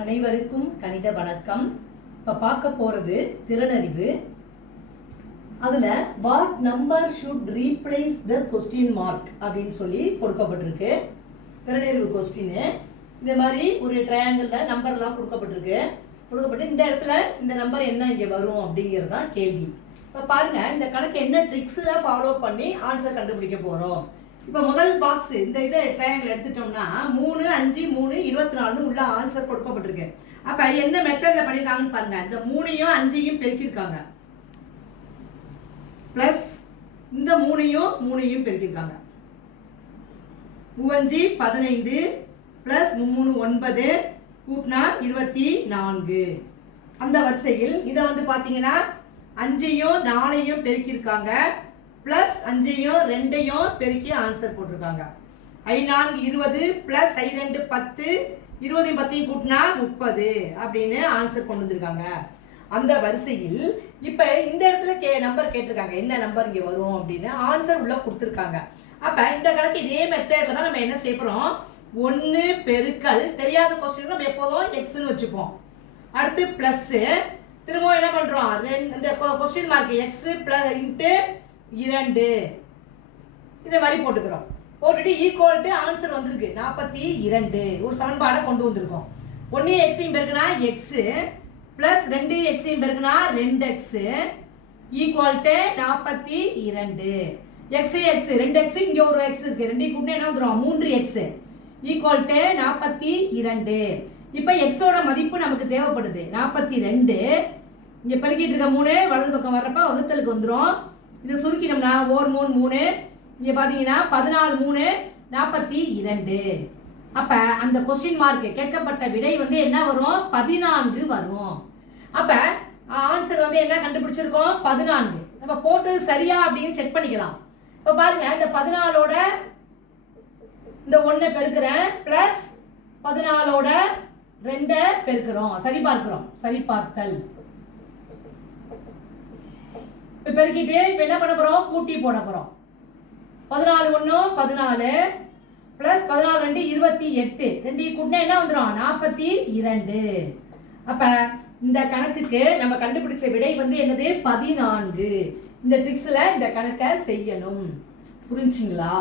அனைவருக்கும் கணித வணக்கம். இப்போ பார்க்க போகிறது திறனறிவு. அதில் what number should replace the question mark அப்படின்னு சொல்லி கொடுக்கப்பட்டிருக்கு. திறனறிவு கொஸ்டின் இந்த மாதிரி ஒரு ட்ரையாங்கிளில் நம்பர்லாம் கொடுக்கப்பட்டு இந்த இடத்துல இந்த நம்பர் என்ன இங்கே வரும் அப்படிங்கிறது தான் கேள்வி. இப்போ பாருங்கள், இந்த கணக்கு என்ன ட்ரிக்ஸில் ஃபாலோ பண்ணி ஆன்சர் கண்டுபிடிக்க போகிறோம். இப்போ முதல் பாக்ஸ் இந்த இதை ட்ரையாங்கிள் எடுத்துட்டோம்னா 3, 5, 3, 24 உள்ள ஆன்சர் கொடுக்கப்பட்டிருக்கு. அப்போ என்ன மெத்தடில் பண்ணியிருக்காங்கன்னு பாருங்க. இந்த 3யும் 5யும் பெருக்கியிருக்காங்க, ப்ளஸ் இந்த 3யும் பெருக்கியிருக்காங்க. 5 15 ப்ளஸ் 3 9 கூட்டினா 24. அந்த வரிசையில் இதை வந்து பார்த்தீங்கன்னா 5யும் 4யும் பெருக்கியிருக்காங்க, ப்ளஸ் 5யும் 2யும் பெருக்கி ஆன்சர் போட்டிருக்காங்க. 4 20 ப்ளஸ் 2 10, 20 10 கூட்டினா 30 அப்படின்னு ஆன்சர் கொண்டு வந்திருக்காங்க. அந்த வரிசையில் இப்போ இந்த இடத்துல நம்பர் கேட்டிருக்காங்க, என்ன நம்பர் இங்கே வரும் அப்படின்னு ஆன்சர் உள்ள கொடுத்துருக்காங்க. அப்போ இந்த கணக்கு இதே மெத்தடில் தான் நம்ம என்ன செய்யறோம், 1 பெருக்கல் தெரியாத கொஸ்டின் நம்ம எப்போதும் எக்ஸ்ன்னு வச்சுப்போம். அடுத்து ப்ளஸ்ஸு, திரும்ப என்ன பண்ணுறோம், இந்த question mark X plus into 2 இந்த மாதிரி போட்டுக்கிறோம். போட்டுட்டு ஈக்குவல் டு ஆன்சர் வந்திருக்கு 42. ஒரு சமன்பாடை கொண்டு வந்திருக்கோம். 1 எக்ஸையும் பெருக்குனா எக்ஸு ப்ளஸ் 2 எக்ஸையும் பெருக்குனா 2x equal to 42. X 2x இங்கே ஒரு எக்ஸ் இருக்குது, 2 கூட்டினா என்ன வந்துடும் 3x ஈக்குவல் டு 42. இப்போ எக்ஸோட மதிப்பு நமக்கு தேவைப்படுது 42. இங்கே பெருக்கிட்டு இருக்க 3 வலது பக்கம் வர்றப்ப வகுத்தலுக்கு வந்துடும். இதை சுருக்கினோம்னா 1 3 3, இங்கே பார்த்தீங்கன்னா 14 3 42. அப்போ அந்த கொஸ்டின் மார்க் கேட்கப்பட்ட விடை வந்து என்ன வரும், 14 வரும். அப்போ ஆன்சர் வந்து என்ன கண்டுபிடிச்சிருக்கோம், 14. நம்ம போட்டு சரியா அப்படின்னு செக் பண்ணிக்கலாம். இப்போ பாருங்க, இந்த 14ஓட இந்த 1 பெருக்கிறேன், ப்ளஸ் 14ஓட 2 பெருக்கிறோம், சரிபார்த்தல். இப்போ பெருக்கிட்டு இப்போ என்ன பண்ண போகிறோம், கூட்டி போட போகிறோம். 14 1 14 ப்ளஸ் 14 2 28, 2 கூட்டினா என்ன வந்துடும் 42. அப்போ இந்த கணக்குக்கு நம்ம கண்டுபிடிச்ச விடை வந்து என்னது 14. இந்த ட்ரிக்ஸில் இந்த கணக்கை செய்யணும். புரிஞ்சுங்களா?